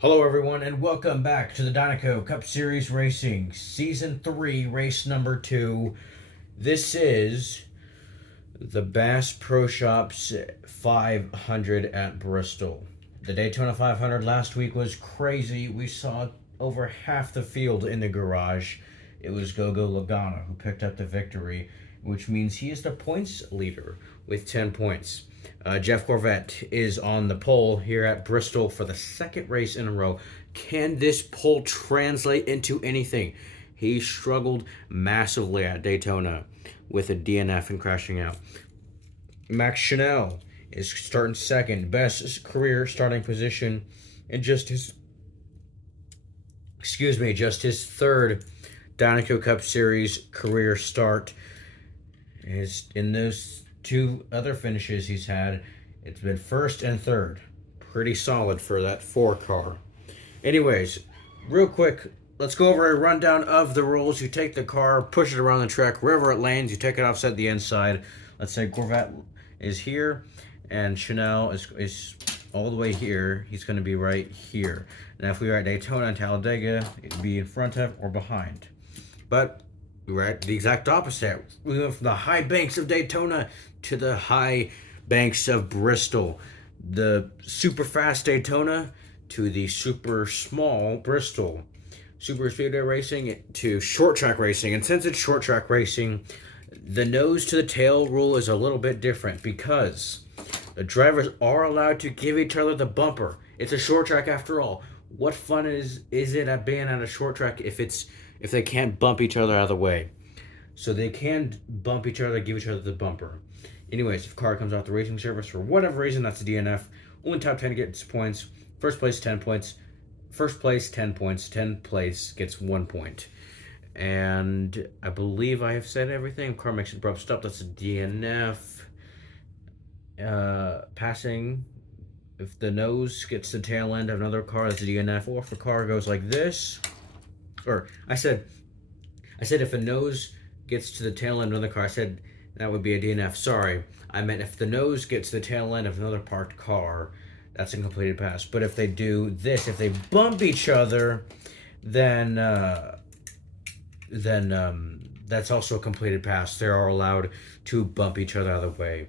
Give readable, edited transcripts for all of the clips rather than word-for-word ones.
Hello, everyone, and welcome back to the Dynaco Cup Series Racing, Season 3, Race Number 2. This is the Bass Pro Shops 500 at Bristol. The Daytona 500 last week was crazy. We saw over half the field in the garage. It was Gogo Lagana who picked up the victory, which means he is the points leader with 10 points. Jeff Corvette is on the pole here at Bristol for the second race in a row. Can this pole translate into anything? He struggled massively at Daytona with a DNF and crashing out. Max Chanel is starting second, best career starting position, and just his third Dynaco Cup Series career start. Is in those two other finishes he's had, it's been first and third. Pretty solid for that 4 car. Anyways, real quick, let's go over a rundown of the rules. You take the car, push it around the track, wherever it lands, you take it offset the inside. Let's say Corvette is here, and Chanel is all the way here. He's going to be right here. Now, if we were at Daytona and Talladega, it'd be in front of or behind. But we're at the exact opposite. We went from the high banks of Daytona to the high banks of Bristol. The super fast Daytona to the super small Bristol. Super speedway racing to short track racing. And since it's short track racing, the nose to the tail rule is a little bit different because the drivers are allowed to give each other the bumper. It's a short track after all. What fun is it at being at a short track if they can't bump each other out of the way? So they can bump each other, give each other the bumper. Anyways, if a car comes off the racing surface for whatever reason, that's a DNF. Only top 10 gets points. First place, 10 points. First place, 10 points. 10th place gets 1 point. And I believe I have said everything. Car makes an abrupt stop. That's a DNF. Passing. If the nose gets the tail end of another car, that's a DNF. Or if a car goes like this. Or I said if a nose gets to the tail end of another car, I said that would be a DNF. Sorry, I meant if the nose gets to the tail end of another parked car, that's a completed pass. But if they do this, if they bump each other, then that's also a completed pass. They are allowed to bump each other out of the way.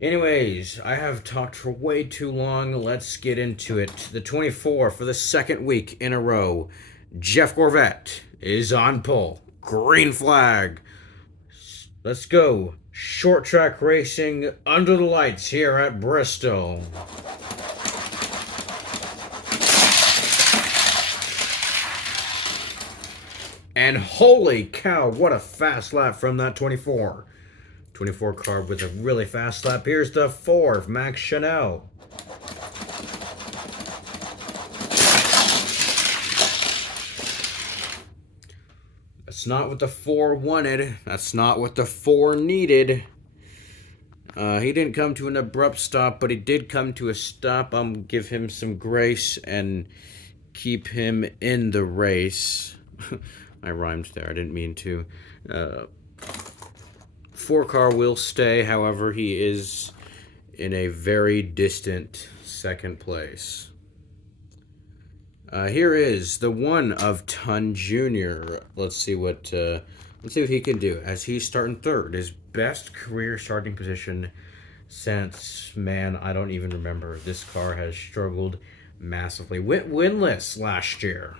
Anyways, I have talked for way too long. Let's get into it. The 24 for the second week in a row. Jeff Corvette is on pole. Green flag. Let's go. Short track racing under the lights here at Bristol. And holy cow, what a fast lap from that 24. 24 car with a really fast lap. Here's the 4, Max Chanel. That's not what the 4 wanted. That's not what the 4 needed. He didn't come to an abrupt stop, but he did come to a stop. I'm going to give him some grace and keep him in the race. I rhymed there. I didn't mean to. 4 car will stay. However, he is in a very distant second place. Here is the 1 of Ton Jr. Let's see what he can do as he's starting third. His best career starting position since, man, I don't even remember. This car has struggled massively. Went winless last year.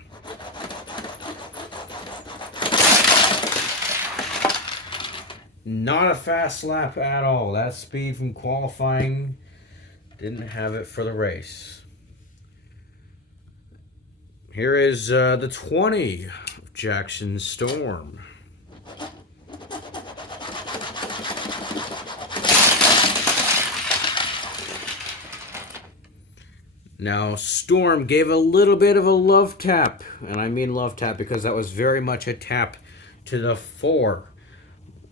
Not a fast lap at all. That speed from qualifying didn't have it for the race. Here is the 20 of Jackson Storm. Now, Storm gave a little bit of a love tap, and I mean love tap because that was very much a tap to the 4.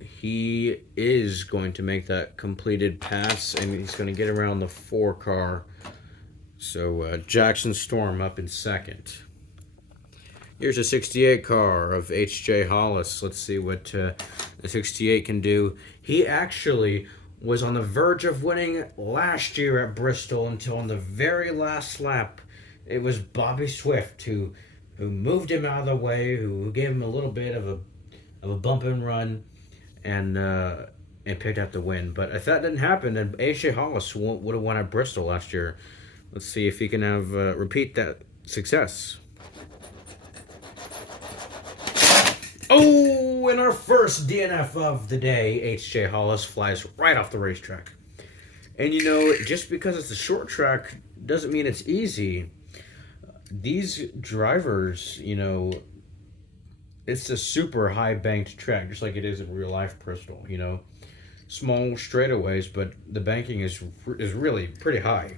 He is going to make that completed pass, and he's going to get around the 4 car. So, Jackson Storm up in second. Here's a 68 car of H.J. Hollis. Let's see what the 68 can do. He actually was on the verge of winning last year at Bristol until on the very last lap, It was Bobby Swift who moved him out of the way, who gave him a little bit of a bump and run, and picked up the win. But if that didn't happen, then AJ Hollis would have won at Bristol last year. Let's see if he can have repeat that success. Oh, in our first DNF of the day, H.J. Hollis flies right off the racetrack. And you know, just because it's a short track doesn't mean it's easy. These drivers, you know, it's a super high banked track, just like it is in real life Bristol, you know. Small straightaways, but the banking is really pretty high.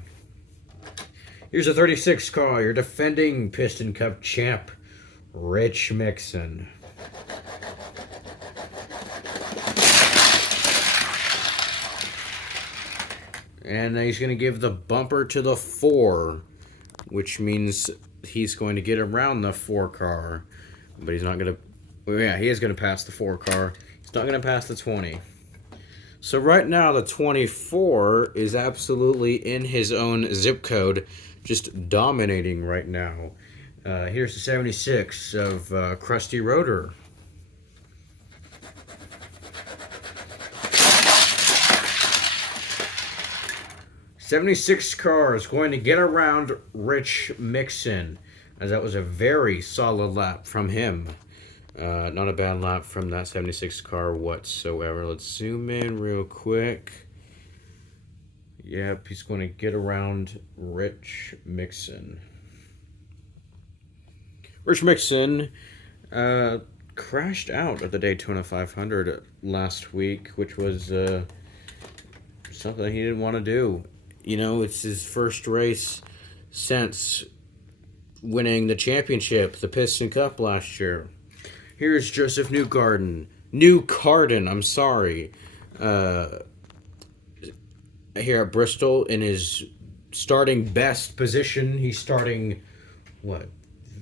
Here's a 36 car, your defending Piston Cup champ, Rich Mixon. And he's going to give the bumper to the 4, which means he's going to get around the 4 car. But he's not going to... Well, yeah, he is going to pass the 4 car. He's not going to pass the 20. So right now, the 24 is absolutely in his own zip code, just dominating right now. Here's the 76 of Krusty Rotor. '76 car is going to get around Rich Mixon, as that was a very solid lap from him. Not a bad lap from that 76 car whatsoever. Let's zoom in real quick. Yep, he's going to get around Rich Mixon. Rich Mixon crashed out at the Daytona 500 last week, which was something he didn't want to do. You know, it's his first race since winning the championship, the Piston Cup last year. Here's Joseph Newgarden, I'm sorry. Here at Bristol in his starting best position. He's starting, what,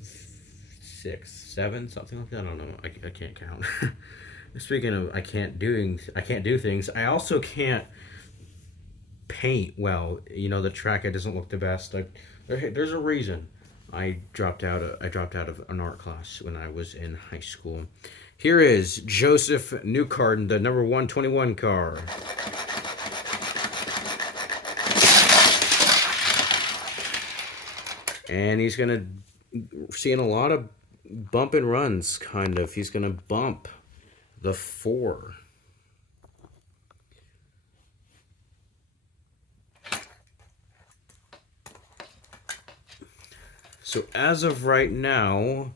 6, 7, something like that? I don't know. I can't count. Speaking of I can't do things, I also can't paint well. You know, the track, it doesn't look the best. Like there's a reason I dropped out of an art class when I was in high school. Here is Joseph Newgarden, the number 121 car. And he's gonna seeing a lot of bump and runs, kind of. He's gonna bump the 4. So as of right now,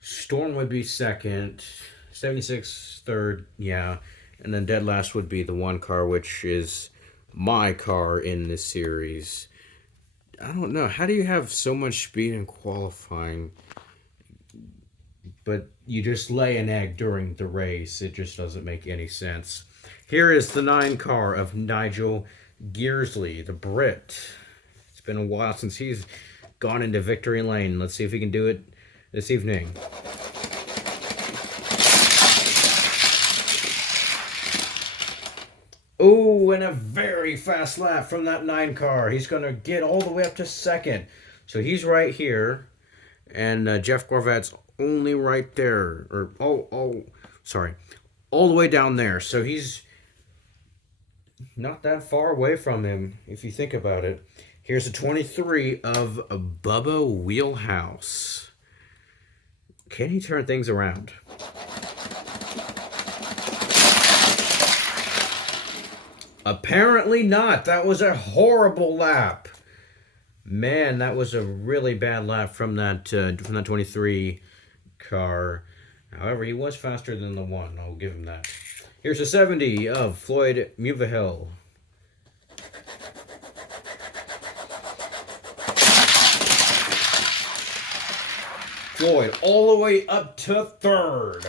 Storm would be second, 76 third, yeah, and then dead last would be the 1 car, which is my car in this series. I don't know, how do you have so much speed in qualifying, but you just lay an egg during the race? It just doesn't make any sense. Here is the 9 car of Nigel Gearsley, the Brit. It's been a while since he's gone into victory lane. Let's see if he can do it this evening. Oh, and a very fast lap from that 9 car. He's going to get all the way up to second. So he's right here. And Jeff Gorvat's only right there. Or, all the way down there. So he's not that far away from him, if you think about it. Here's a 23 of Bubba Wheelhouse. Can he turn things around? Apparently not. That was a horrible lap. Man, that was a really bad lap from that 23 car. However, he was faster than the 1. I'll give him that. Here's a 70 of Floyd Mulvihill. Floyd all the way up to third.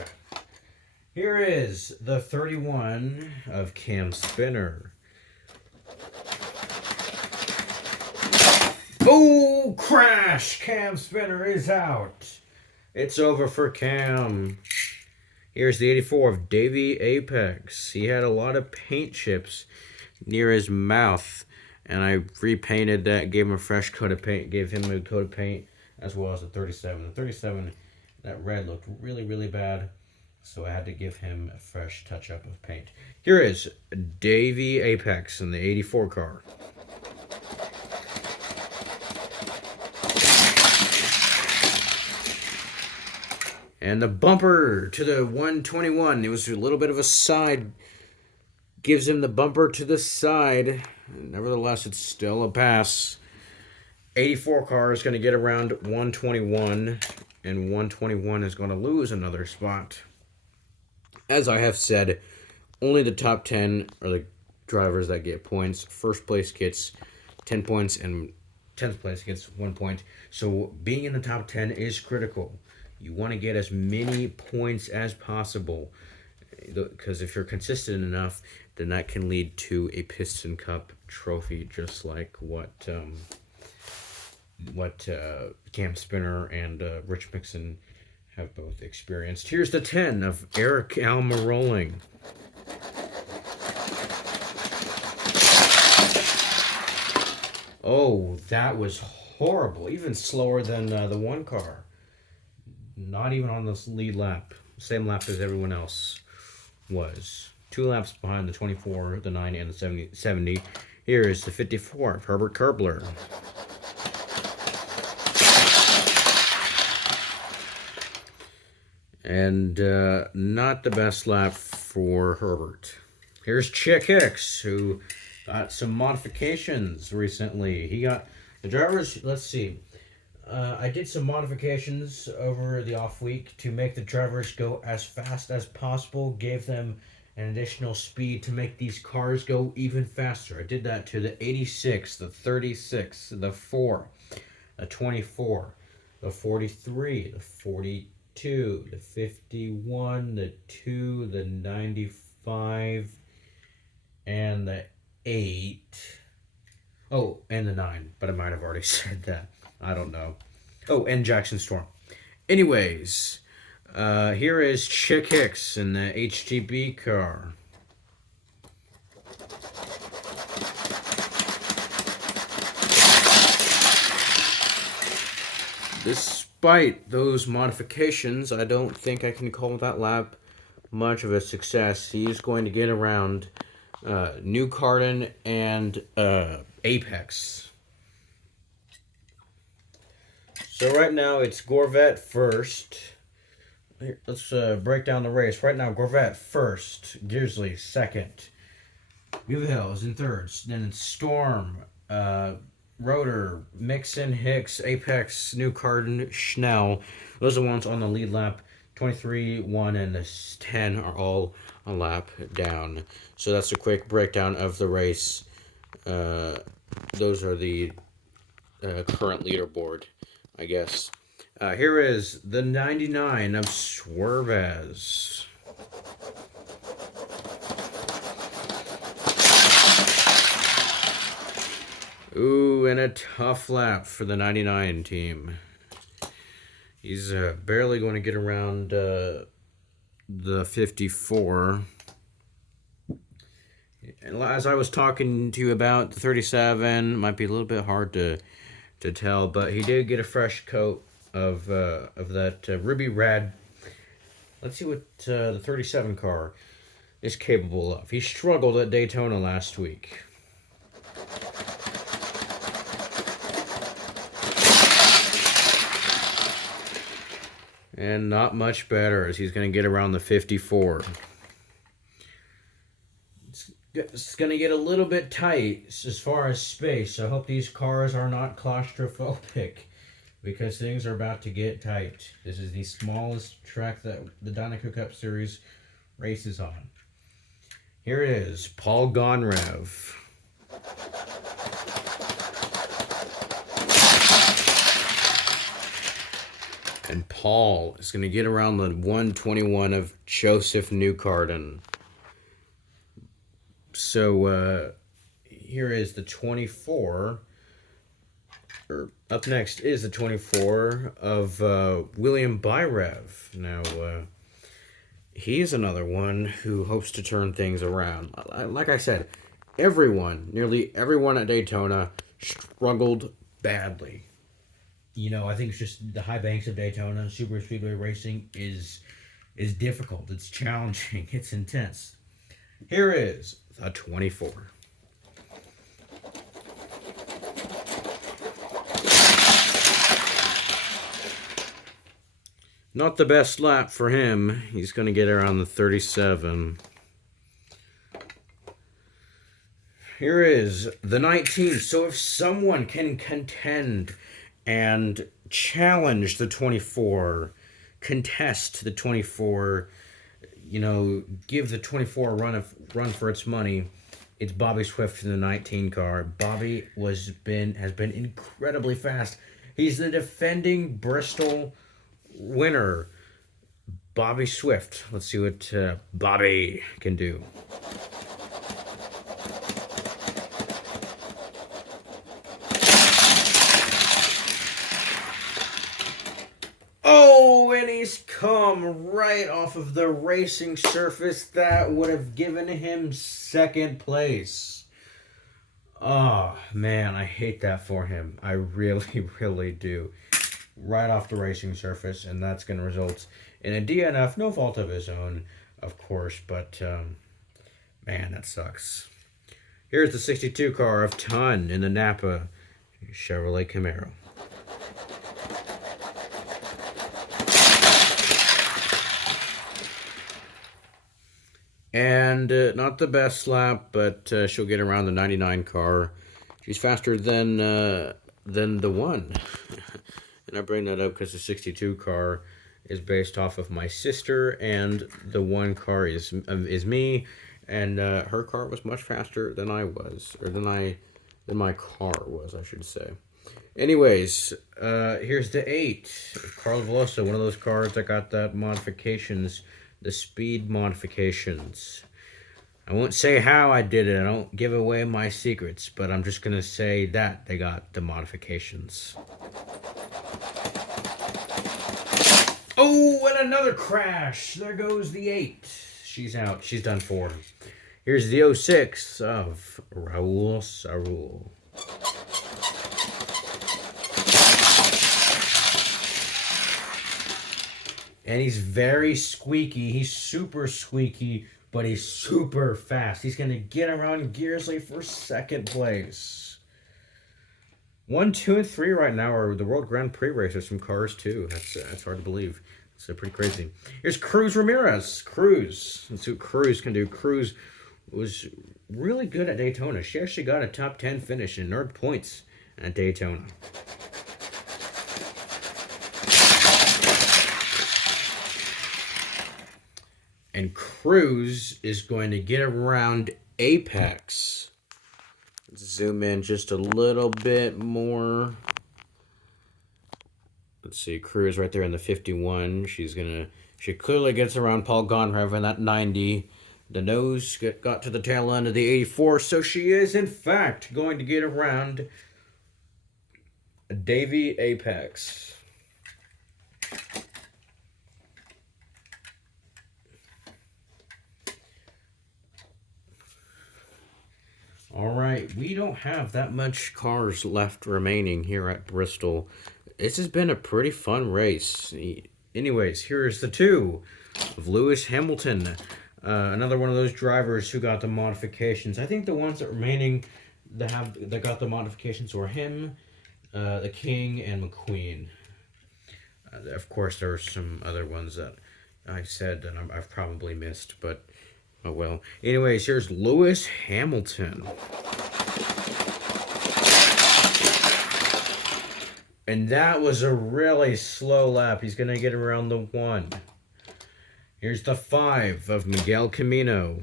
Here is the 31 of Cam Spinner. Oh, crash! Cam Spinner is out. It's over for Cam. Here's the 84 of Davey Apex. He had a lot of paint chips near his mouth and I repainted that, gave him a fresh coat of paint, gave him a coat of paint, as well as the 37. The 37, that red looked really, really bad, so I had to give him a fresh touch-up of paint. Here is Davey Apex in the 84 car. And the bumper to the 121. It was a little bit of a side. Gives him the bumper to the side. Nevertheless, it's still a pass. 84 car is going to get around 121. And 121 is going to lose another spot. As I have said, only the top 10 are the drivers that get points. First place gets 10 points and 10th place gets 1 point. So being in the top 10 is critical. You want to get as many points as possible, because if you're consistent enough, then that can lead to a Piston Cup trophy, just like what Cam Spinner and Rich Mixon have both experienced. Here's the 10 of Eric Almiroling. Oh, that was horrible. Even slower than the one car. Not even on this lead lap. Same lap as everyone else was. 2 laps behind the 24, the 9, and the 70. Here is the 54 of Herbert Kerbler. And not the best lap for Herbert. Here's Chick Hicks, who got some modifications recently. He got the drivers, let's see. I did some modifications over the off week to make the drivers go as fast as possible. Gave them an additional speed to make these cars go even faster. I did that to the 86, the 36, the 4, the 24, the 43, the 42, the 51, the 2, the 95, and the 8. Oh, and the 9, but I might have already said that. I don't know. Oh, and Jackson Storm. Anyways, here is Chick Hicks in the HGB car. Despite those modifications, I don't think I can call that lap much of a success. He's going to get around New Carden and Apex. So right now it's Gorvette first. Here, let's break down the race. Right now, Gorvette first, Gearsley second, Beaver is in third. Then it's Storm, Rotor, Mixon, Hicks, Apex, New Carden, Schnell. Those are the ones on the lead lap. 23, 1, and the 10 are all a lap down. So that's a quick breakdown of the race. Those are the current leaderboard, I guess. Here is the 99 of Swervez. Ooh, and a tough lap for the 99 team. He's barely going to get around the 54. And as I was talking to you about, the 37 might be a little bit hard to tell, but he did get a fresh coat of that ruby red. Let's see what the 37 car is capable of. He struggled at Daytona last week. And not much better, as he's going to get around the 54. It's going to get a little bit tight as far as space. I hope these cars are not claustrophobic, because things are about to get tight. This is the smallest track that the Dinoco Cup Series races on. Here it is, Paul Gonrev. And Paul is going to get around the 121 of Joseph Newcarden. So here is the 24. Up next is the 24 of William Byrev. Now, he's another one who hopes to turn things around. Like I said, nearly everyone at Daytona struggled badly. I think it's just the high banks of Daytona, super speedway racing is difficult. It's challenging. It's intense. Here is the 24. Not the best lap for him. He's going to get around the 37. Here is the 19. So if someone can contend and challenge the 24, contest the 24, give the 24 a run for its money, it's Bobby Swift in the 19 car. Bobby has been incredibly fast. He's the defending Bristol winner, Bobby Swift. Let's see what Bobby can do. Oh, and he's come right off of the racing surface. That would have given him second place. Oh, man, I hate that for him. I really, really do. Right off the racing surface, and that's going to result in a DNF. No fault of his own, of course, but, man, that sucks. Here's the 62 car of Ton in the Napa Chevrolet Camaro. And not the best lap, but she'll get around the 99 car. She's faster than the one. And I bring that up because the 62 car is based off of my sister, and the one car is me, and her car was much faster than I was, or than my car was, I should say. Anyways, here's the 8. Carl Veloso, one of those cars that got that modifications, the speed modifications. I won't say how I did it. I don't give away my secrets, but I'm just going to say that they got the modifications. Oh, and another crash. There goes the 8. She's out. She's done for. Here's the 06 of Raul Sarul. And he's very squeaky. He's super squeaky, but he's super fast. He's going to get around Gearsley for second place. 1, 2, and 3 right now are the World Grand Prix racers from cars too. That's hard to believe. It's pretty crazy. Here's Cruz Ramirez. Cruz. Let's see what Cruz can do. Cruz was really good at Daytona. She actually got a top 10 finish and earned points at Daytona. And Cruz is going to get around Apex. Let's zoom in just a little bit more. Let's see, Cruz right there in the 51. She clearly gets around Paul Gonrev in that 90. The nose got to the tail end of the 84, so she is, in fact, going to get around Davey Apex. All right, we don't have that much cars left remaining here at Bristol. This has been a pretty fun race. Anyways, here's the 2 of Lewis Hamilton. Another one of those drivers who got the modifications. I think the ones that remaining that got the modifications were him, the King, and McQueen. Of course, there are some other ones that I said that I've probably missed, but oh well. Anyways, here's Lewis Hamilton. And that was a really slow lap. He's going to get around the 1. Here's the 5 of Miguel Camino.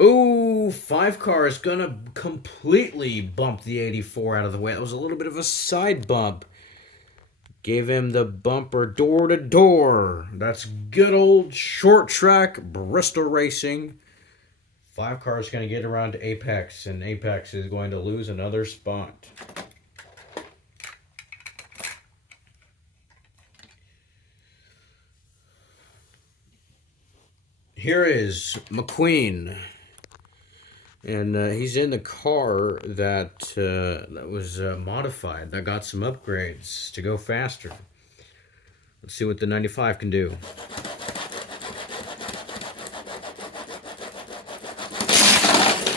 Ooh, 5 car is going to completely bump the 84 out of the way. That was a little bit of a side bump. Gave him the bumper door to door. That's good old short track Bristol racing. 5 cars going to get around to Apex, and Apex is going to lose another spot. Here is McQueen. And he's in the car that was modified, that got some upgrades to go faster. Let's see what the 95 can do.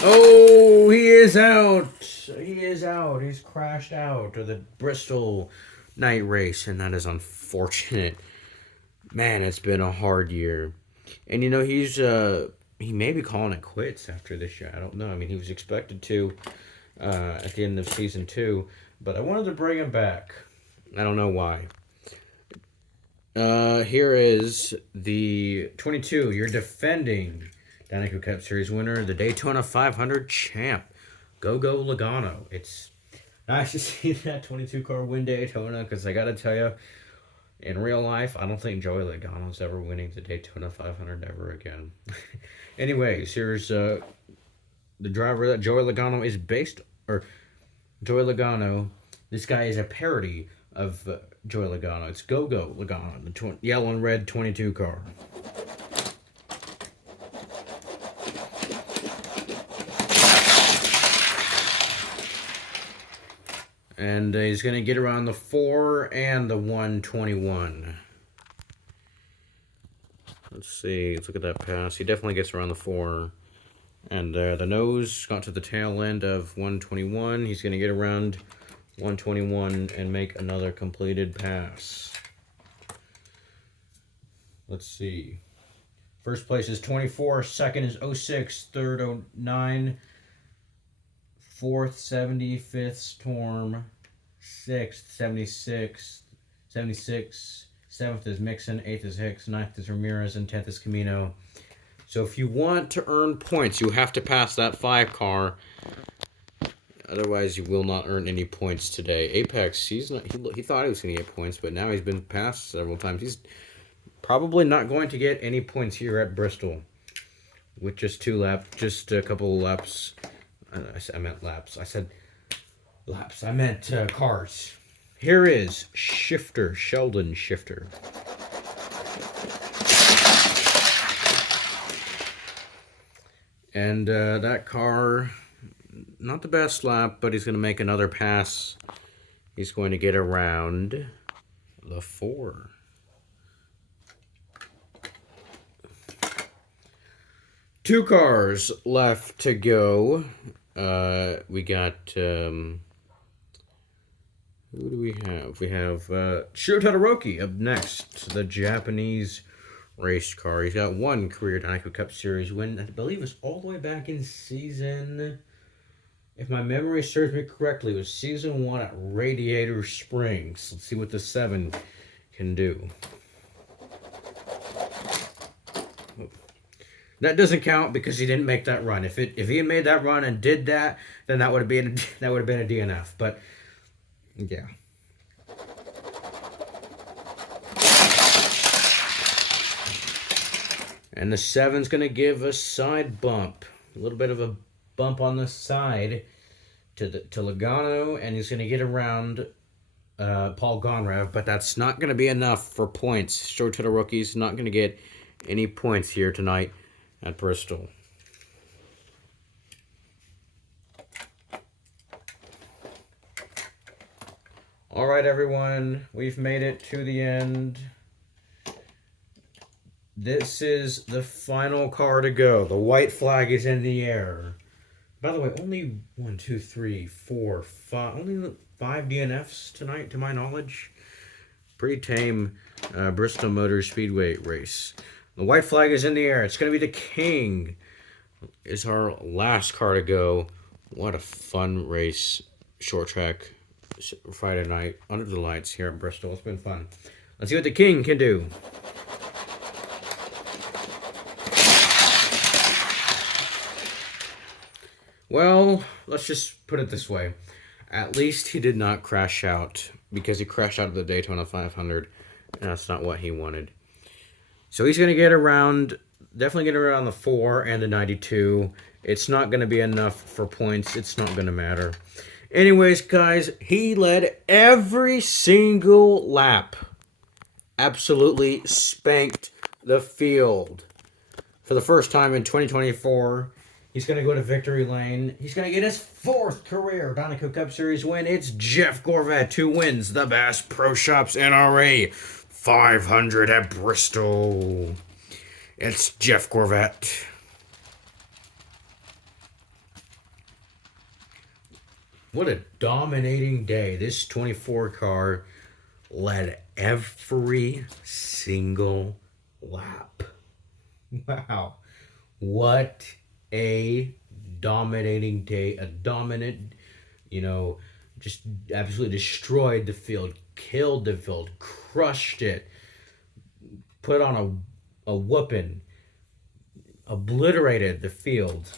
Oh, he is out. He is out. He's crashed out of the Bristol night race, and that is unfortunate. Man, it's been a hard year. And you know, he may be calling it quits after this year. I don't know. I mean, he was expected to at the end of season 2, but I wanted to bring him back. I don't know why. Here is the 22. You're defending Danico Cup Series winner, the Daytona 500 champ, Go Logano. It's nice to see that 22 car win Daytona, because I gotta tell you, in real life, I don't think Joey Logano's ever winning the Daytona 500 ever again. Anyways, here's the driver that Joey Logano is based, or Joey Logano. This guy is a parody of Joey Logano. It's Go Logano, the yellow and red 22 car. And he's going to get around the 4 and the 121. Let's see. Let's look at that pass. He definitely gets around the 4. And the nose got to the tail end of 121. He's going to get around 121 and make another completed pass. Let's see. First place is 24. Second is 06. Third, 09. Fourth, 70. Fifth, Storm. Sixth, 76. 76. Seventh is Mixon. Eighth is Hicks. Ninth is Ramirez. And 10th is Camino. So if you want to earn points, you have to pass that 5 car. Otherwise, you will not earn any points today. Apex, he thought he was going to get points, but now he's been passed several times. He's probably not going to get any points here at Bristol. With just a couple of laps. I meant laps. I said laps. I meant cars. Here is Sheldon Shifter. And that car, not the best lap, but he's going to make another pass. He's going to get around the 4. Two cars left to go. We got, who do we have? We have Shiro Todoroki up next, the Japanese race car. He's got 1 career Danico Cup Series win. I believe it was all the way back in season, if my memory serves me correctly, it was season 1 at Radiator Springs. Let's see what the 7 can do. That doesn't count because he didn't make that run. If he had made that run and did that, then that would have been a DNF. But yeah. And the 7's going to give a side bump. A little bit of a bump on the side to Logano, and he's going to get around Paul Gonrev, but that's not going to be enough for points. Short to the rookies, not going to get any points here tonight at Bristol. All right, everyone, we've made it to the end. This is the final car to go. The white flag is in the air. By the way, only 1, 2, 3, 4, 5. Only 5 DNFs tonight, to my knowledge. Pretty tame Bristol Motor Speedway race. The white flag is in the air. It's going to be the King. It's our last car to go. What a fun race. Short track Friday night under the lights here at Bristol. It's been fun. Let's see what the King can do. Well, let's just put it this way. At least he did not crash out, because he crashed out of the Daytona 500, and that's not what he wanted. So he's going to get around, definitely get around the 4 and the 92. It's not going to be enough for points. It's not going to matter. Anyways, guys, he led every single lap. Absolutely spanked the field. for the first time in 2024. He's going to go to victory lane. He's going to get his 4th career Dinoco Cup Series win. It's Jeff Gorvat, who wins the Bass Pro Shops NRA 500 at Bristol. It's Jeff Gorvat. What a dominating day. This 24 car led every single lap. Wow. What a dominating day. A dominant, just absolutely destroyed the field, killed the field, crushed it, put on a whooping, obliterated the field.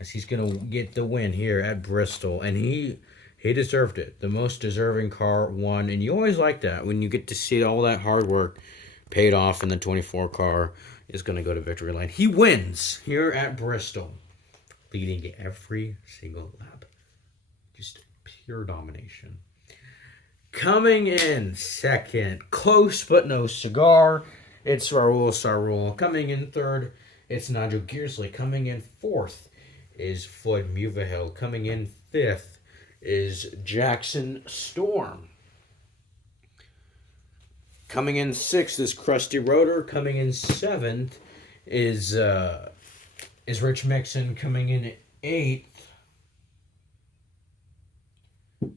As he's going to get the win here at Bristol. And he deserved it. The most deserving car won. And you always like that when you get to see all that hard work paid off, and the 24 car is going to go to victory lane. He wins here at Bristol, leading every single lap. Just pure domination. Coming in second, close but no cigar, it's Raul Sarul. Coming in third, it's Nigel Gearsley. Coming in fourth is Floyd Muvahil. Coming in fifth is Jackson Storm. Coming in sixth is Krusty Rotor. Coming in seventh is Rich Mixon. Coming in eighth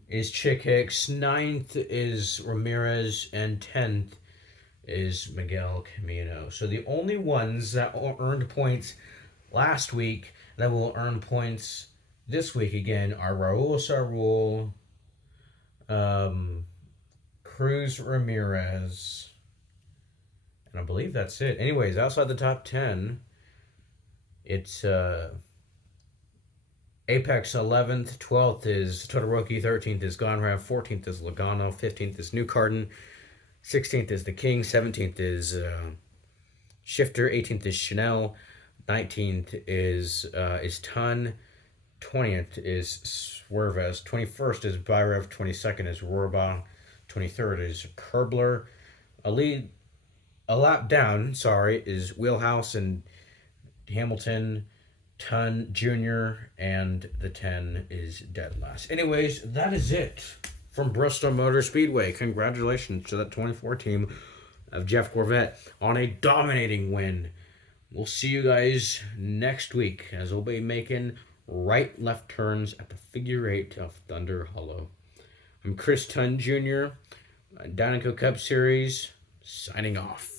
is Chick Hicks. Ninth is Ramirez, and 10th is Miguel Camino. So the only ones that earned points last week that will earn points this week again are Raul Sarul, Cruz Ramirez, and I believe that's it. Anyways, outside the top 10, it's Apex 11th, 12th is Todoroki, 13th is Gonrav, 14th is Logano, 15th is New Carden, 16th is The King, 17th is Shifter, 18th is Chanel, 19th is Tun, 20th is Swervez, 21st is Byrev, 22nd is Rorba, 23rd is Kerbler. A lap down, is Wheelhouse and Hamilton, Tun Jr., and the 10 is dead last. Anyways, that is it from Bristol Motor Speedway. Congratulations to that 24 team of Jeff Gorvat on a dominating win. We'll see you guys next week as we'll be making right-left turns at the figure 8 of Thunder Hollow. I'm Chris Tun Jr., Dinoco Cup Series, signing off.